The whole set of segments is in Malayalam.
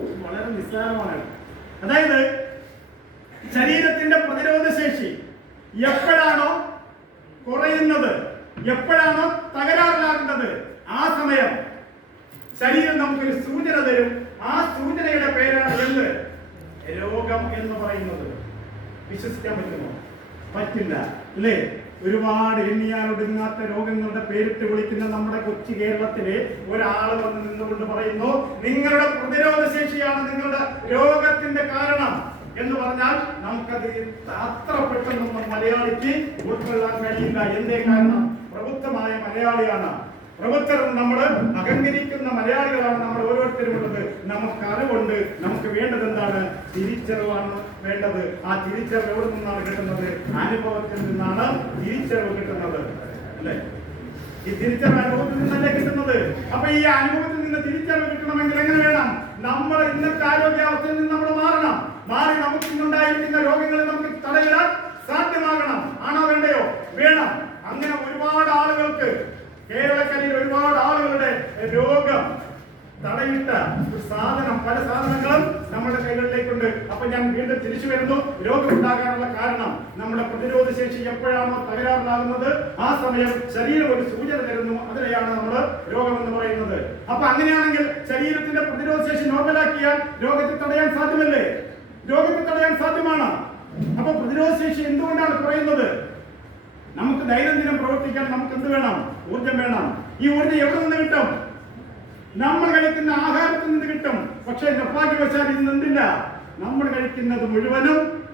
വളരെ നിസ്സാരമാണ്. അതായത് ശരീരത്തിന്റെ പ്രതിരോധ ശേഷി എപ്പോഴാണോ കുറയുന്നത് എപ്പോഴാണോ തകരാറിലാകുന്നത് ആ സമയം ശരീരം നമുക്കൊരു സൂചന തരും. ആ സൂചനയുടെ പേരാണ് എന്ത്? രോഗം എന്ന് പറയുന്നത്. വിശ്വസിക്കാൻ പറ്റുമോ? പറ്റില്ല അല്ലേ? ഒരുപാട് എണ്ണിയാലൊടുങ്ങാത്ത രോഗങ്ങളുടെ പേരിട്ട് വിളിക്കുന്ന നമ്മുടെ കൊച്ചു കേരളത്തിലെ ഒരാൾ വന്ന് നിന്നുകൊണ്ട് പറയുന്നു നിങ്ങളുടെ പ്രതിരോധ ശേഷിയാണ് നിങ്ങളുടെ രോഗത്തിന്റെ കാരണം. എന്ന് പറഞ്ഞാൽ നമുക്കത് അത്ര പെട്ടെന്നൊന്നും മലയാളിക്ക് ഉൾക്കൊള്ളാൻ കഴിയില്ല. എന്തേ കാരണം? പ്രബുദ്ധമായ മലയാളിയാണ്. പ്രബുദ്ധർ നമ്മൾ അഹങ്കരിക്കുന്ന മലയാളികളാണ് നമ്മൾ ഓരോരുത്തരും ഉള്ളത് നമുക്ക് അറിവുണ്ട്. നമുക്ക് വേണ്ടത് എന്താണ് തിരിച്ചറിവാണ് വേണ്ടത്. ആ തിരിച്ചറിവ് എവിടെ നിന്നാണ് കിട്ടുന്നത്? അനുഭവത്തിൽ നിന്നാണ് തിരിച്ചറിവ് കിട്ടുന്നത്. അല്ലേ? ഈ തിരിച്ചറിവ് അനുഭവത്തിൽ നിന്നല്ലേ കിട്ടുന്നത്. അപ്പൊ ഈ അനുഭവത്തിൽ നിന്ന് തിരിച്ചറിവ് കിട്ടണമെങ്കിൽ എങ്ങനെ വേണം? നമ്മൾ ഇന്നത്തെ ആരോഗ്യാവസ്ഥയിൽ നിന്ന് നമ്മൾ മാറണം. മാറി നമുക്ക് ഇന്നുണ്ടായിരിക്കുന്ന രോഗങ്ങളെ നമുക്ക് തടയിടാൻ സാധ്യമാകണം. ആണോ വേണ്ടയോ? വേണം. അങ്ങനെ ഒരുപാട് ആളുകൾക്ക് കേരളക്കരയിൽ ഒരുപാട് ആളുകളുടെ രോഗം തടയിട്ട ഒരു സാധനം പല സാധനങ്ങളും നമ്മുടെ കൈകളിലേക്കുണ്ട് അപ്പൊ ഞാൻ വീണ്ടും തിരിച്ചു വരുന്നു. രോഗം ഉണ്ടാകാനുള്ള കാരണം നമ്മുടെ പ്രതിരോധ ശേഷി എപ്പോഴാണോ തകരാറിലാകുന്നത് ആ സമയം ശരീരം ഒരു സൂചന തരുന്നു. അതിനെയാണ് നമ്മൾ രോഗം എന്ന് പറയുന്നത്. അപ്പൊ അങ്ങനെയാണെങ്കിൽ ശരീരത്തിന്റെ പ്രതിരോധ ശേഷി നോർമലാക്കിയാൽ രോഗത്തെ തടയാൻ സാധ്യമല്ലേ? രോഗത്തെ തടയാൻ സാധ്യമാണ്. അപ്പൊ പ്രതിരോധ ശേഷി എന്തുകൊണ്ടാണ് കുറയുന്നത്? നമുക്ക് ദൈനംദിനം പ്രവർത്തിക്കാൻ നമുക്ക് എന്ത് വേണം? ഊർജം വേണം. ഈ ഊർജം എവിടെ നിന്ന് കിട്ടും? നമ്മൾ കഴിക്കുന്ന ആഹാരത്തിൽ നിന്ന് കിട്ടും. പക്ഷേ നിർഭാഗ്യവശാൽ ഇന്ന് എന്തില്ല നമ്മൾ കഴിക്കുന്നത് മുഴുവനും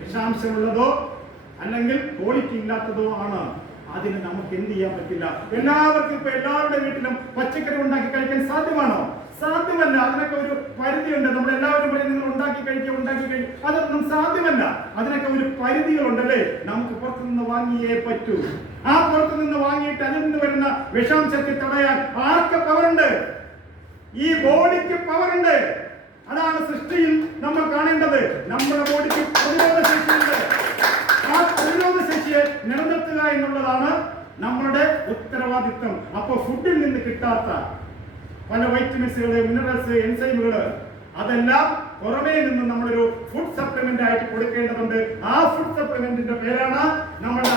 വിഷാംശമുള്ളതോ അല്ലെങ്കിൽ ക്വാളിറ്റി ഇല്ലാത്തതോ ആണ്. അതിന് നമുക്ക് എന്ത് ചെയ്യാൻ പറ്റില്ല? എല്ലാവർക്കും ഇപ്പൊ എല്ലാവരുടെ വീട്ടിലും പച്ചക്കറി ഉണ്ടാക്കി കഴിക്കാൻ സാധ്യമാണോ? സാധ്യമല്ല. അതിനൊക്കെ ഒരു പരിധിയുണ്ട്. നമ്മൾ എല്ലാവരും പറയും നിങ്ങൾ ഉണ്ടാക്കി കഴിക്കുക ഉണ്ടാക്കി കഴിക്കുക. അതൊന്നും സാധ്യമല്ല. അതിനൊക്കെ ഒരു പരിധികളുണ്ടല്ലേ? നമുക്ക് പുറത്തുനിന്ന് വാങ്ങിയേ പറ്റൂ. ആ പുറത്തുനിന്ന് വാങ്ങിയിട്ട് അതിൽ നിന്ന് വരുന്ന വിഷാംശത്തെ തടയാൻ ആർക്ക് പവറുണ്ട്? ഈ ബോഡിക്ക് പവറുണ്ട്. നമ്മൾ കാണേണ്ടത് നമ്മുടെ ബോഡിക്ക് പ്രതിരോധ ശേഷിയുണ്ട്. ആ പ്രതിരോധ ശേഷിയെ നിലനിർത്തുക എന്നുള്ളതാണ് നമ്മളുടെ ഉത്തരവാദിത്വം. അപ്പൊ ഫുഡിൽ നിന്ന് കിട്ടാത്ത പല വൈറ്റമിൻസുകൾ മിനറൽസ് എൻസൈമുകൾ അതെല്ലാം പുറമേ നിന്ന് നമ്മളൊരു ഫുഡ് സപ്ലിമെന്റ് ആയിട്ട് കൊടുക്കേണ്ടതുണ്ട്. ആ ഫുഡ് സപ്ലിമെന്റിന്റെ പേരാണ് നമ്മുടെ